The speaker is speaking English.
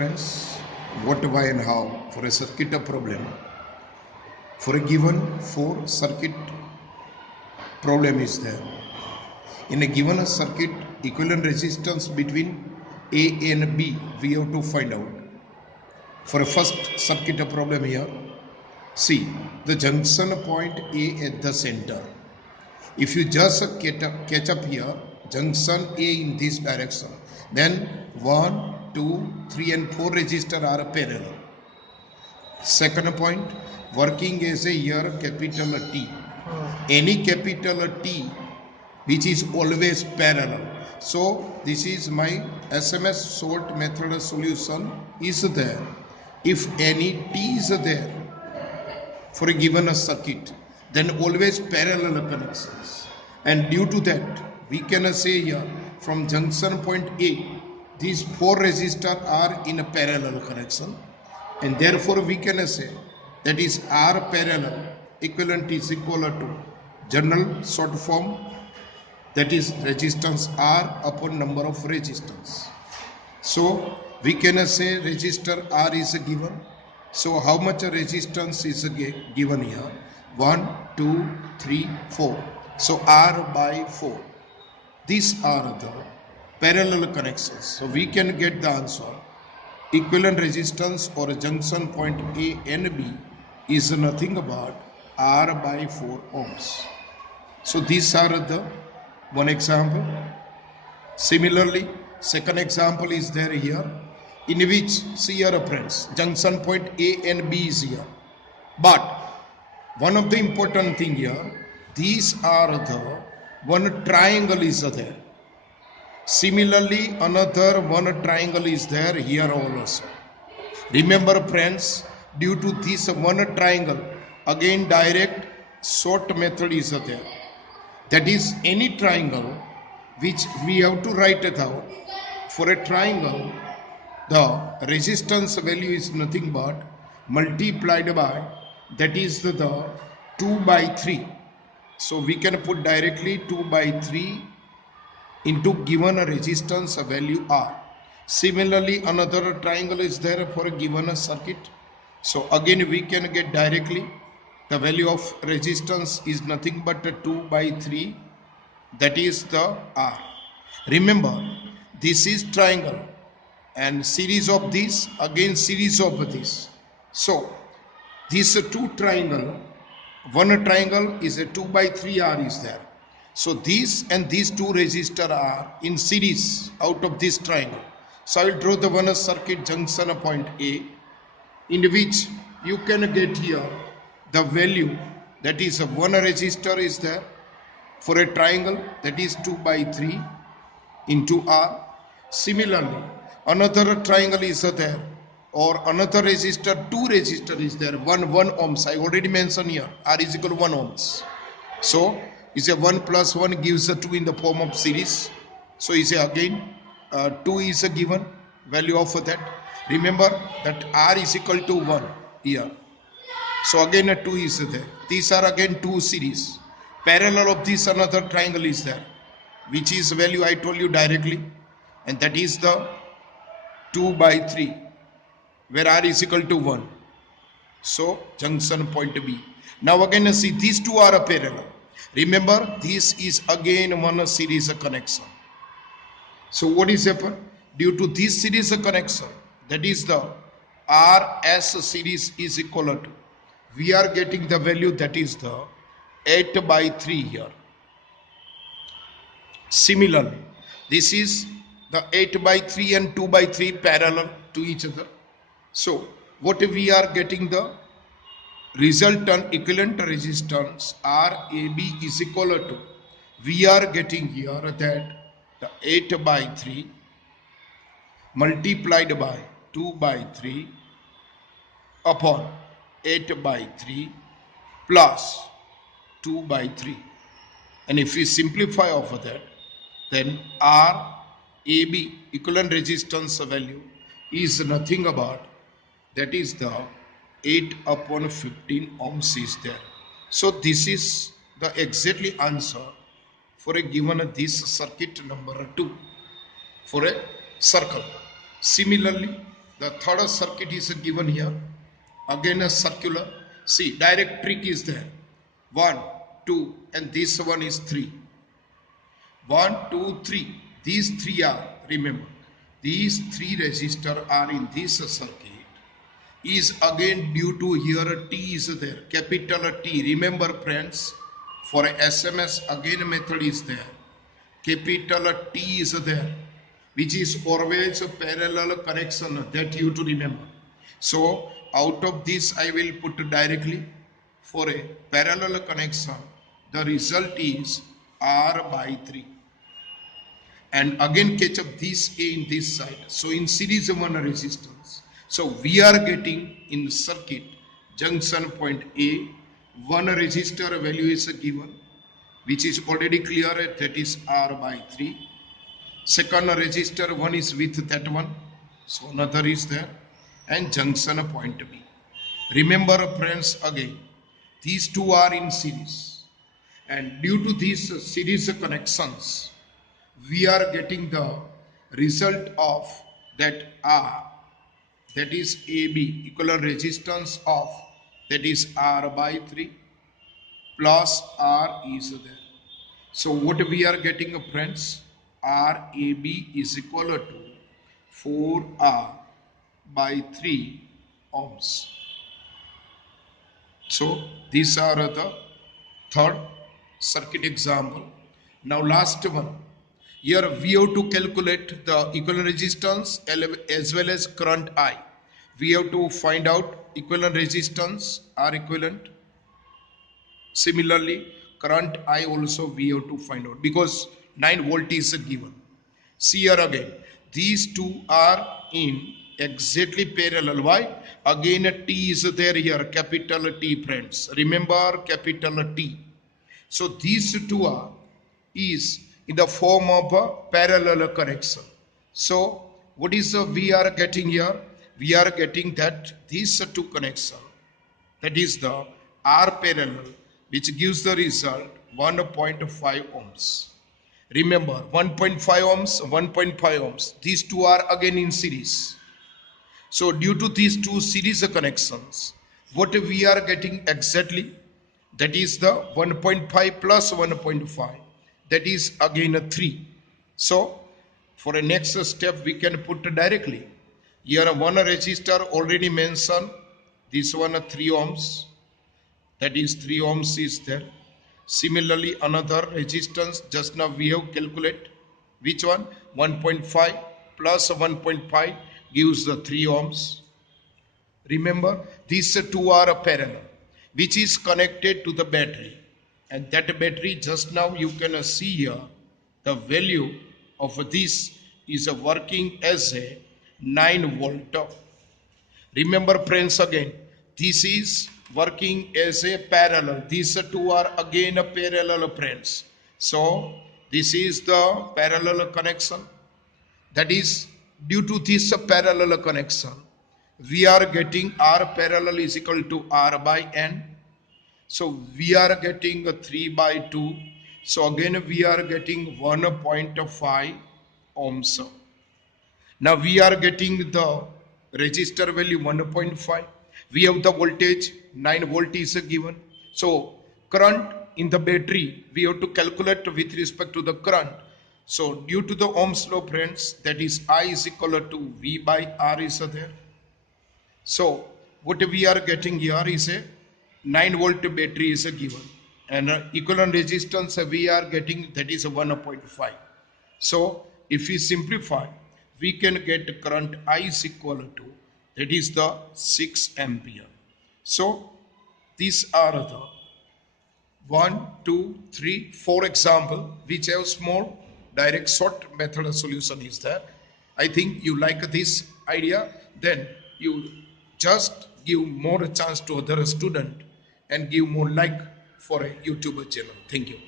friends, what, why and how for a circuit problem. For a given 4 circuit problem is there. In a given circuit, equivalent resistance between A and B we have to find out. For a first circuit problem here, see the junction point A at the center. If you just catch up here, junction A in this direction, then 1, 2, 3 and 4 resistors are parallel. Second point, working as a here capital T. Any capital T which is always parallel. So this is my SMS sort method solution is there. If any T is there for a given circuit, then always parallel connections. And due to that, we can say here from junction point A, these 4 resistors are in a parallel connection. And therefore we can say that is R parallel equivalent is equal to general short form, that is resistance R upon number of resistance. So we can say resistor R is given. So how much resistance is given here? 1, 2, 3, 4. So R by 4. These are the parallel connections. So we can get the answer. Equivalent resistance or junction point A and B is nothing but R by 4 ohms. So these are the one example. Similarly, second example is there here, in which, see here friends, junction point A and B is here. But one of the important thing here, these are the one triangle is there. Similarly, another one triangle is there here also. Remember friends, due to this one triangle, again direct short method is there. That is any triangle which we have to write it out. For a triangle, the resistance value is nothing but multiplied by, that is the 2 by 3. So we can put directly 2 by 3 into given a resistance value R. Similarly, another triangle is there for a given circuit. So again we can get directly the value of resistance is nothing but 2 by 3, that is the R. Remember, this is triangle and series of this, again series of this. So these two triangle, one triangle is a 2 by 3 R is there. So these and these two resistors are in series out of this triangle. So I will draw the one circuit junction point A, in which you can get here the value, that is one resistor is there for a triangle, that is 2 by 3 into R. Similarly, another triangle is there, or another resistor, 2 resistor is there, 1 ohms. I already mentioned here R is equal to 1 ohms. So is a 1 plus 1 gives a 2 in the form of series. So is a again 2 is a given value of that. Remember that R is equal to 1 here. So again a 2 is there. These are again 2 series. Parallel of this another triangle is there, which is value I told you directly, and that is the 2 by 3, where R is equal to 1. So junction point B. Now again see these two are a parallel. Remember, this is again one series connection. So what is happened? Due to this series connection, that is the RS series is equal to, we are getting the value that is the 8 by 3 here. Similarly, this is the 8 by 3 and 2 by 3 parallel to each other. So what we are getting, the resultant equivalent resistance RAB is equal to, we are getting here that the 8 by 3 multiplied by 2 by 3 upon 8 by 3 plus 2 by 3. And if we simplify over that, then RAB equivalent resistance value is nothing but, that is the 8 upon 15 ohms is there. So this is the exactly answer for a given this circuit number 2 for a circle. Similarly, The third circuit is given here. Again a circular. See, direct trick is there. 1, 2, and this one is 3. 1, 2, 3. These three are, remember, these three resistors are in this circuit. Is again due to here T is there, capital T. Remember friends, for SMS again method is there. Capital T is there, which is always a parallel connection, that you to remember. So out of this I will put directly for a parallel connection. The result is R by 3. And again catch up this A in this side. So in series one resistance. So we are getting in circuit junction point A, one resistor value is given, which is already clear, that is R by 3. Second resistor one is with that one, so another is there, and junction point B. Remember friends, again these two are in series, and due to these series connections we are getting the result of that R, that is AB, equivalent resistance of, that is R by 3 plus R is there. So what we are getting friends, RAB is equal to 4R by 3 ohms. So these are the third circuit example. Now last one. Here we have to calculate the equivalent resistance as well as current I. We have to find out equivalent resistance are equivalent. Similarly, current I also we have to find out, because 9 volt is given. See here again, these two are in exactly parallel. Why? Again a T is there here, capital T friends. Remember capital T. So these two are is in the form of a parallel connection. So what is we are getting here? We are getting that these two connection, that is the R parallel, which gives the result 1.5 ohms. Remember 1.5 ohms, 1.5 ohms. These two are again in series. So due to these two series connections, what we are getting exactly, that is the 1.5 plus 1.5, that is again a 3. So for a next step we can put directly. Here one resistor already mentioned, this one 3 ohms, that is 3 ohms is there. Similarly another resistance just now we have calculate, which one, 1.5 plus 1.5 gives the 3 ohms. Remember these two are parallel, which is connected to the battery, and that battery just now you can see here the value of this is working as a 9 volt. Remember friends, again this is working as a parallel. These two are again a parallel friends. So this is the parallel connection. That is, due to this parallel connection we are getting R parallel is equal to R by N. So we are getting 3 by 2. So again we are getting 1.5 ohms. Now we are getting the resistor value 1.5. We have the voltage 9 volt is given. So current in the battery we have to calculate with respect to the current. So due to the Ohm's law friends, that is I is equal to V by R is there. So what we are getting here is a 9 volt battery is given, and equivalent resistance we are getting, that is 1.5. So if we simplify, we can get current I is equal to, that is the 6 ampere. So these are the 1, 2, 3, 4 example which have small direct short method solution is there. I think you like this idea, then you just give more chance to other student and give more like for a YouTube channel. Thank you.